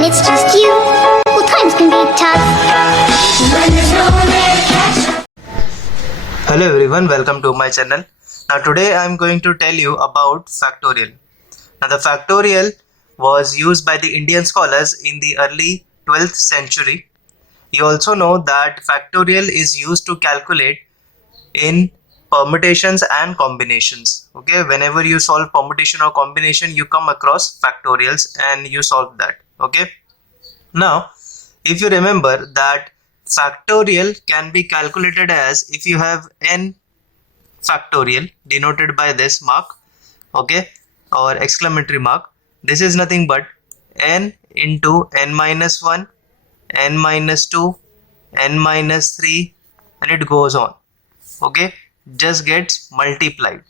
when it's just you. Well, times can be tough. When there's no one there to catch up. Hello everyone, welcome to my channel. Now today I am going to tell you about factorial. Now the factorial was used by the Indian scholars in the early 12th century. You also know that factorial is used to calculate in permutations and combinations. Okay, whenever you solve permutation or combination, you come across factorials and you solve that. Okay, now if you remember that factorial can be calculated as, if you have n factorial denoted by this mark, okay, or exclamatory mark, this is nothing but n into n minus 1, n minus 2, n minus 3, and it goes on. Okay, just gets multiplied,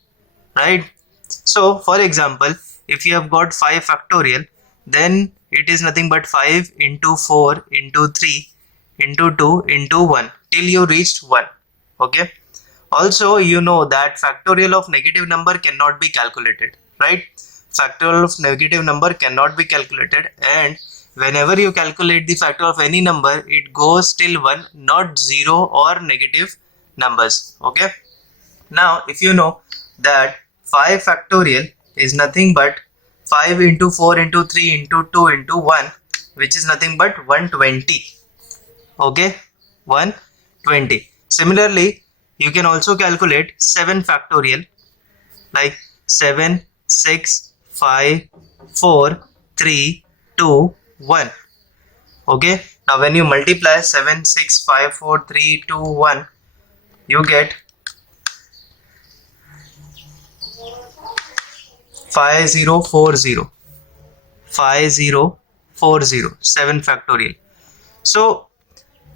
right? So for example, if you have got 5 factorial, then it is nothing but 5 into 4 into 3 into 2 into 1 till you reached 1. Okay, also you know that factorial of negative number cannot be calculated, right? Factorial of negative number cannot be calculated, and whenever you calculate the factor of any number, it goes till 1, not 0 or negative numbers. Okay, now if you know that 5 factorial is nothing but 5 into 4 into 3 into 2 into 1, which is nothing but 120. Okay, 120. Similarly, you can also calculate 7 factorial, like 7, 6, 5, 4, 3, 2, 1. Okay, now when you multiply 7, 6, 5, 4, 3, 2, 1, you get 5040. 5040, 7 factorial. So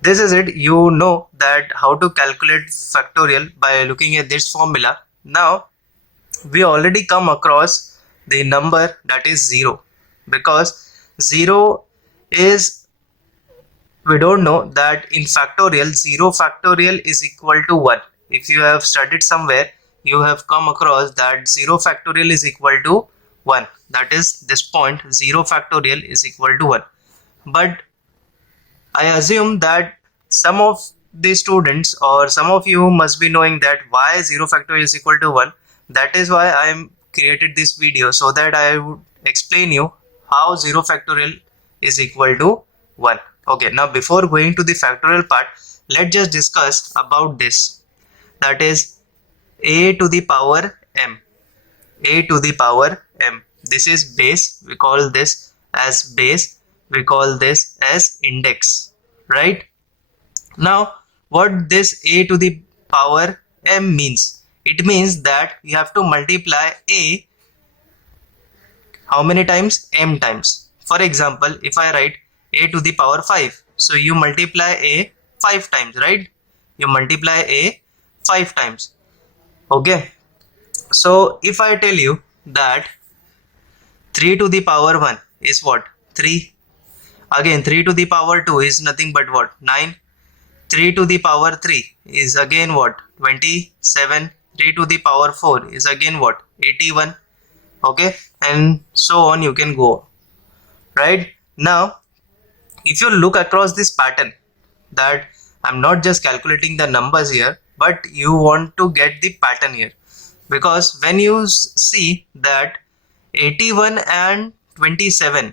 this is it. You know that how to calculate factorial by looking at this formula. Now we already come across the number that is 0, because 0 is, we don't know that in factorial 0 factorial is equal to 1. If you have studied somewhere, you have come across that 0 factorial is equal to 1. That is this point, 0 factorial is equal to 1. But I assume that some of the students or some of you must be knowing that why 0 factorial is equal to 1. That is why I am created this video, so that I would explain you how 0 factorial is equal to 1. Okay, now before going to the factorial part, let's just discuss about this. That is a to the power m. A to the power m. This is base. We call this as base. We call this as index, right? Now what this a to the power m means? It means that you have to multiply a how many times? M times. For example, if I write a to the power 5, so you multiply a 5 times, right? You multiply a 5 times. Okay, so if I tell you that 3 to the power 1 is what? 3. Again 3 to the power 2 is nothing but what? 9. 3 to the power 3 is again what? 27. 3 to the power 4 is again what? 81. Okay, and so on you can go, right? Now if you look across this pattern, that I'm not just calculating the numbers here, but you want to get the pattern here, because when you see that 81 and 27,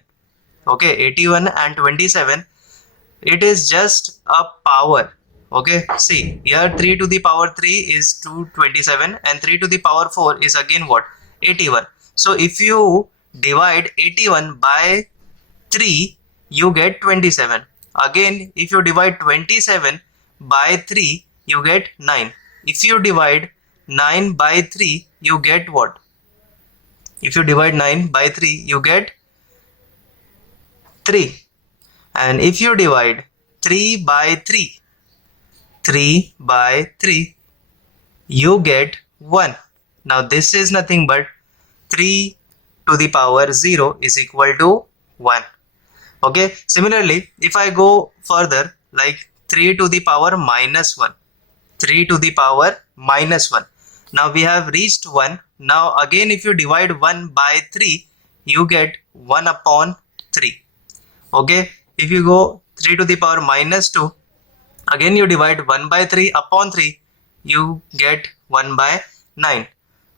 okay, 81 and 27, it is just a power. Okay, see here 3 to the power 3 is 227 and 3 to the power 4 is again what? 81. So if you divide 81 by 3, you get 27. Again if you divide 27 by 3, you get 9. If you divide 9 by 3, you get what? If you divide 9 by 3, you get 3. And if you divide 3 by 3, 3 by 3, you get 1. Now this is nothing but 3 to the power 0 is equal to 1. Okay, similarly if I go further, like 3 to the power minus 1, 3 to the power minus 1. Now we have reached 1. Now again if you divide 1 by 3, you get 1 upon 3. Okay, if you go 3 to the power minus 2, again you divide 1 by 3 upon 3, you get 1 by 9.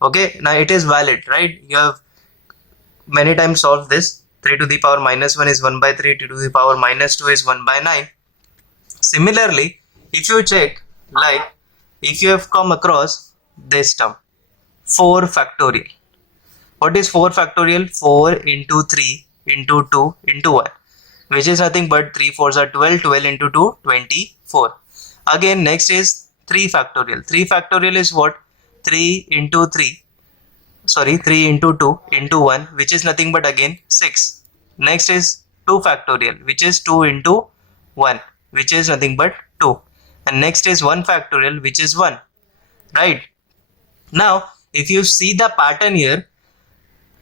Okay, now it is valid, right? You have many times solved this. 3 to the power minus 1 is 1 by 3, 2 to the power minus 2 is 1 by 9. Similarly, if you check, like if you have come across this term 4 factorial. What is 4 factorial? 4 into 3 into 2 into 1, which is nothing but 3 4s are 12, 12 into 2, 24. Again, next is 3 factorial. 3 factorial is what? 3 into 3, sorry, 3 into 2 into 1, which is nothing but again 6. Next is 2 factorial, which is 2 into 1, which is nothing but 2. And next is 1 factorial, which is 1, right? Now, if you see the pattern here,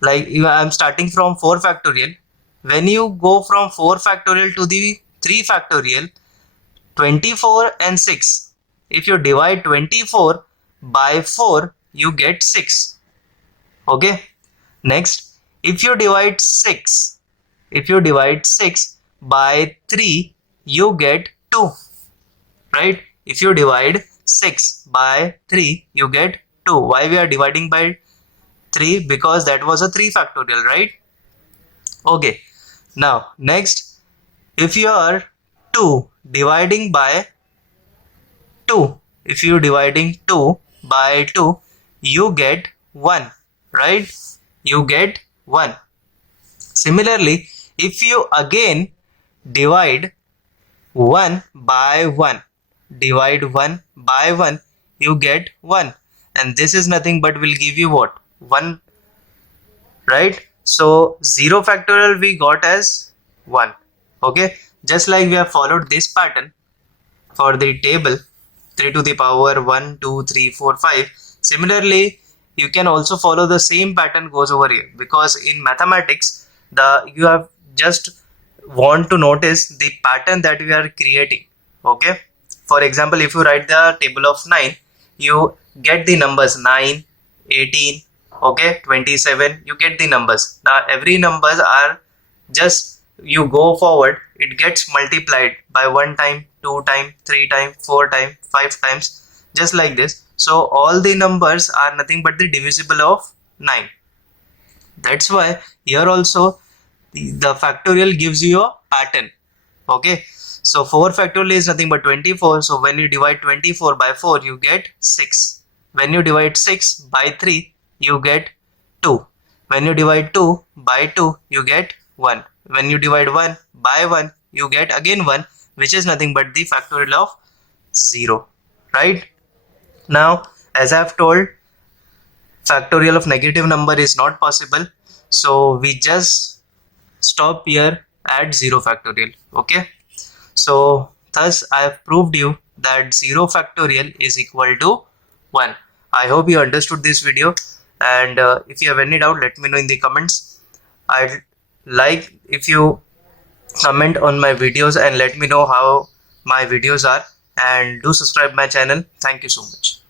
like I'm starting from 4 factorial. When you go from 4 factorial to the 3 factorial, 24 and 6. If you divide 24 by 4, you get 6. Okay. Next, if you divide 6, by 3, you get 2. Right? If you divide 6 by 3, you get 2. Why we are dividing by 3? Because that was a 3 factorial, right? Okay. Now, next, if you are 2 dividing by 2, if you dividing 2 by 2, you get 1, right? You get 1. Similarly, if you again divide 1 by 1, divide 1 by 1, you get 1. And this is nothing but will give you what? 1, right? So 0 factorial we got as 1. Okay, just like we have followed this pattern for the table 3 to the power 1 2 3 4 5. Similarly, you can also follow the same pattern goes over here, because in mathematics you have just want to notice the pattern that we are creating. Okay, for example, if you write the table of 9, you get the numbers 9, 18, okay, 27, you get the numbers. Now every numbers are just, you go forward, it gets multiplied by 1 time, 2 time, 3 time, 4 time, 5 times, just like this. So all the numbers are nothing but the divisible of 9. That's why here also the factorial gives you a pattern. Okay, so 4 factorial is nothing but 24. So when you divide 24 by 4, you get 6. When you divide 6 by 3, you get 2. When you divide 2 by 2, you get 1. When you divide 1 by 1, you get again 1, which is nothing but the factorial of 0, right? Now, as I have told, factorial of negative number is not possible, so we just stop here at 0 factorial. Okay, so thus I have proved you that 0 factorial is equal to 1. I hope you understood this video, and if you have any doubt, let me know in the comments. I'd like if you comment on my videos and let me know how my videos are, and do subscribe my channel. Thank you so much.